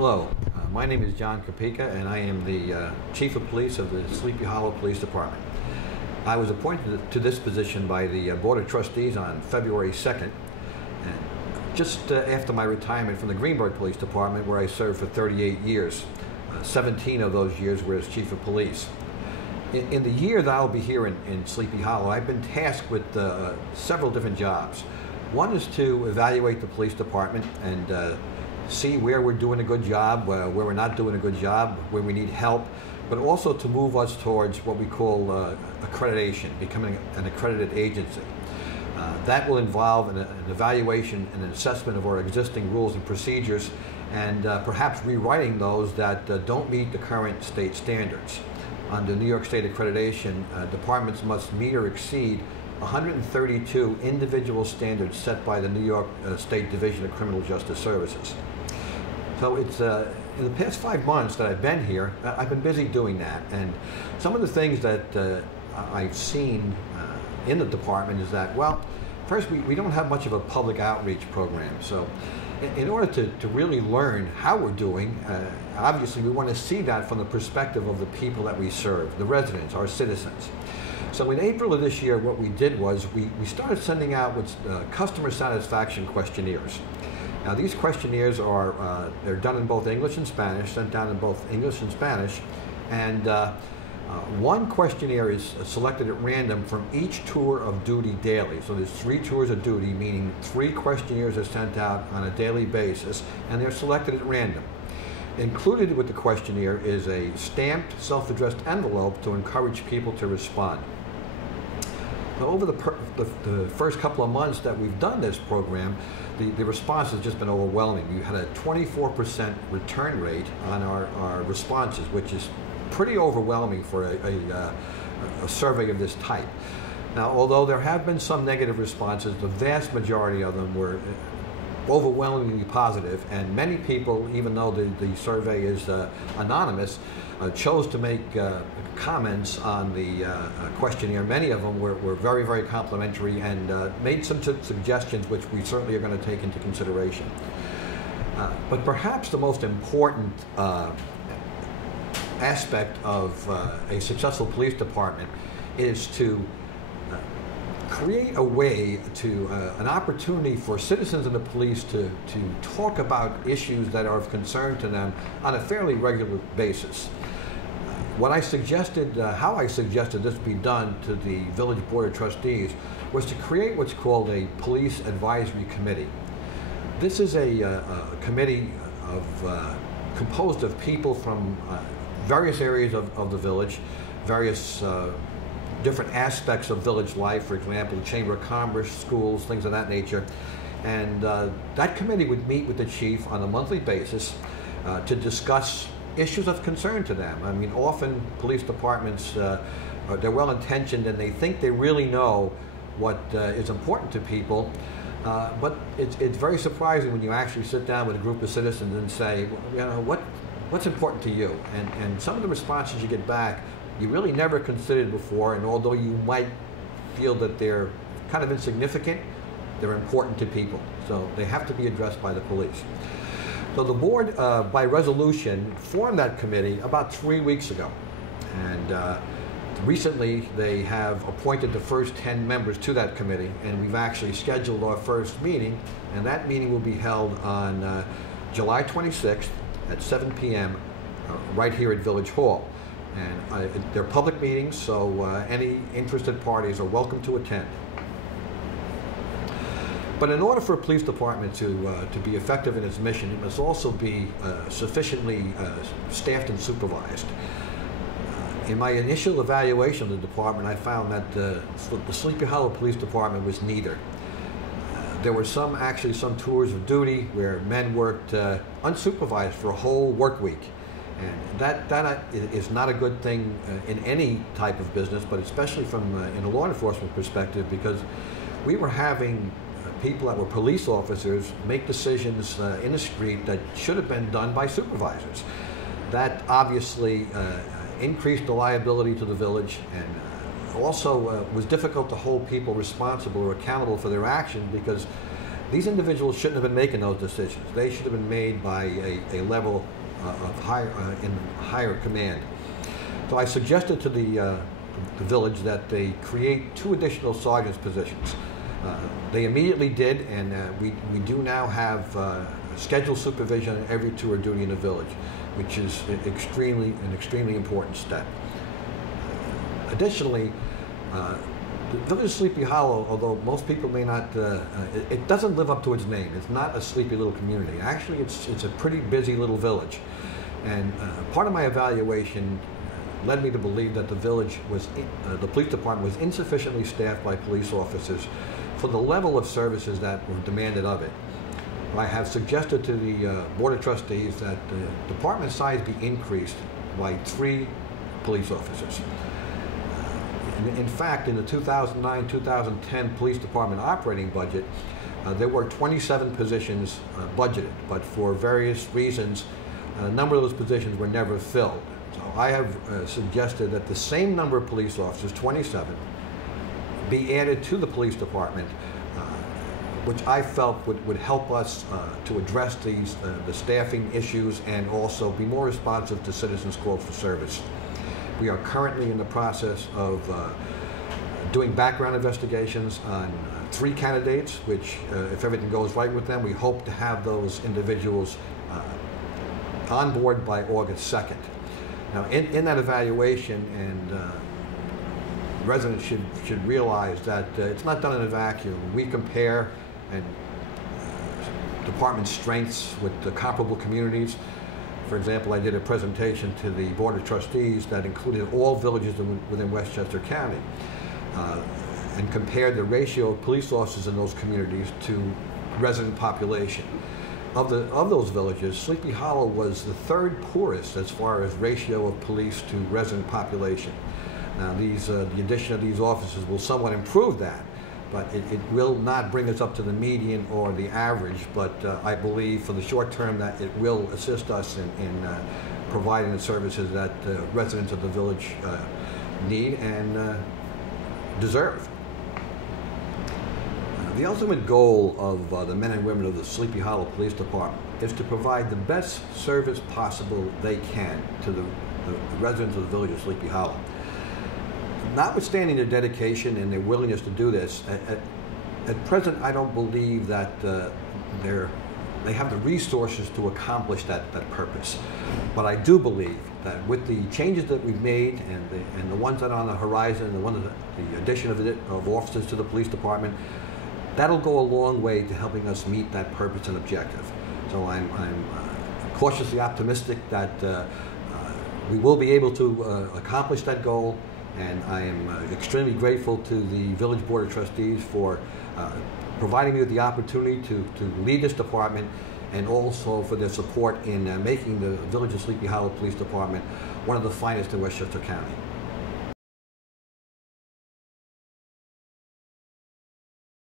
Hello, my name is Chief Kapica and I am the Chief of Police of the Sleepy Hollow Police Department. I was appointed to this position by the Board of Trustees on February 2nd, and just after my retirement from the Greenburgh Police Department, where I served for 38 years. 17 of those years were as Chief of Police. In the year that I'll be here in Sleepy Hollow, I've been tasked with several different jobs. One is to evaluate the police department and see where we're doing a good job, where we're not doing a good job, where we need help, but also to move us towards what we call accreditation, becoming an accredited agency. That will involve an evaluation and an assessment of our existing rules and procedures, and perhaps rewriting those that don't meet the current state standards. Under New York State accreditation, departments must meet or exceed 132 individual standards set by the New York State Division of Criminal Justice Services. So it's in the past 5 months that I've been here, I've been busy doing that. And some of the things that I've seen in the department is that, well, first, we don't have much of a public outreach program. So in order to really learn how we're doing, obviously we want to see that from the perspective of the people that we serve, the residents, our citizens. So in April of this year, what we did was we started sending out what's customer satisfaction questionnaires. Now these questionnaires are, they're done in both English and Spanish, sent down in both English and Spanish, and one questionnaire is selected at random from each tour of duty daily. So there's 3 tours of duty, meaning 3 questionnaires are sent out on a daily basis, and they're selected at random. Included with the questionnaire is a stamped, self-addressed envelope to encourage people to respond. Now, over the first couple of months that we've done this program, the response has just been overwhelming. We had a 24% return rate on our responses, which is pretty overwhelming for a survey of this type. Now, although there have been some negative responses, the vast majority of them were overwhelmingly positive, and many people, even though the survey is anonymous, chose to make comments on the questionnaire. Many of them were very, very complimentary and made some suggestions which we certainly are going to take into consideration. But perhaps the most important aspect of a successful police department is to create a way to, an opportunity for citizens and the police to talk about issues that are of concern to them on a fairly regular basis. What I suggested, how I suggested this be done to the Village Board of Trustees was to create what's called a Police Advisory Committee. This is a committee composed of people from various areas of the village, various different aspects of village life, for example, the Chamber of Commerce, schools, things of that nature. And that committee would meet with the chief on a monthly basis to discuss issues of concern to them. I mean, often police departments, they're well-intentioned and they think they really know what is important to people, but it's very surprising when you actually sit down with a group of citizens and say, you know, what's important to you? And some of the responses you get back, you really never considered before, and although you might feel that they're kind of insignificant, they're important to people. So they have to be addressed by the police. So the board, by resolution, formed that committee about 3 weeks ago. And recently they have appointed the first 10 members to that committee, and we've actually scheduled our first meeting, and that meeting will be held on July 26th at 7 p.m. Right here at Village Hall. And they're public meetings, so any interested parties are welcome to attend. But in order for a police department to be effective in its mission, it must also be sufficiently staffed and supervised. In my initial evaluation of the department, I found that the Sleepy Hollow Police Department was neither. There were actually some tours of duty where men worked unsupervised for a whole work week. And that is not a good thing in any type of business, but especially from in a law enforcement perspective, because we were having people that were police officers make decisions in the street that should have been done by supervisors. That obviously increased the liability to the village, and also was difficult to hold people responsible or accountable for their actions, because These individuals shouldn't have been making those decisions. They should have been made by a level of higher command. So I suggested to the village that they create 2 additional sergeant's positions. They immediately did, and we do now have scheduled supervision on every tour of duty in the village, which is an extremely important step. Additionally, the village of Sleepy Hollow, although most people may not, it doesn't live up to its name. It's not a sleepy little community. Actually, it's a pretty busy little village. And part of my evaluation led me to believe that the village was, the police department was insufficiently staffed by police officers for the level of services that were demanded of it. I have suggested to the Board of Trustees that the department size be increased by 3 police officers. In fact, in the 2009-2010 police department operating budget, there were 27 positions budgeted, but for various reasons, a number of those positions were never filled. So I have suggested that the same number of police officers, 27, be added to the police department, which I felt would help us to address the staffing issues and also be more responsive to citizens' calls for service. We are currently in the process of doing background investigations on 3 candidates, which, if everything goes right with them, we hope to have those individuals on board by August 2nd. Now, in that evaluation, and residents should realize that it's not done in a vacuum. We compare and department strengths with the comparable communities. For example, I did a presentation to the Board of Trustees that included all villages within Westchester County and compared the ratio of police officers in those communities to resident population. Of those villages, Sleepy Hollow was the 3rd poorest as far as ratio of police to resident population. Now, the addition of these officers will somewhat improve that, but it will not bring us up to the median or the average, but I believe for the short term that it will assist us in providing the services that residents of the village need and deserve. The ultimate goal of the men and women of the Sleepy Hollow Police Department is to provide the best service possible they can to the residents of the village of Sleepy Hollow. Notwithstanding their dedication and their willingness to do this, at present I don't believe that they have the resources to accomplish that purpose. But I do believe that with the changes that we've made and the ones that are on the horizon, the addition of officers to the police department, that'll go a long way to helping us meet that purpose and objective. So I'm cautiously optimistic that we will be able to accomplish that goal. And I am extremely grateful to the Village Board of Trustees for providing me with the opportunity to lead this department, and also for their support in making the Village of Sleepy Hollow Police Department one of the finest in Westchester County.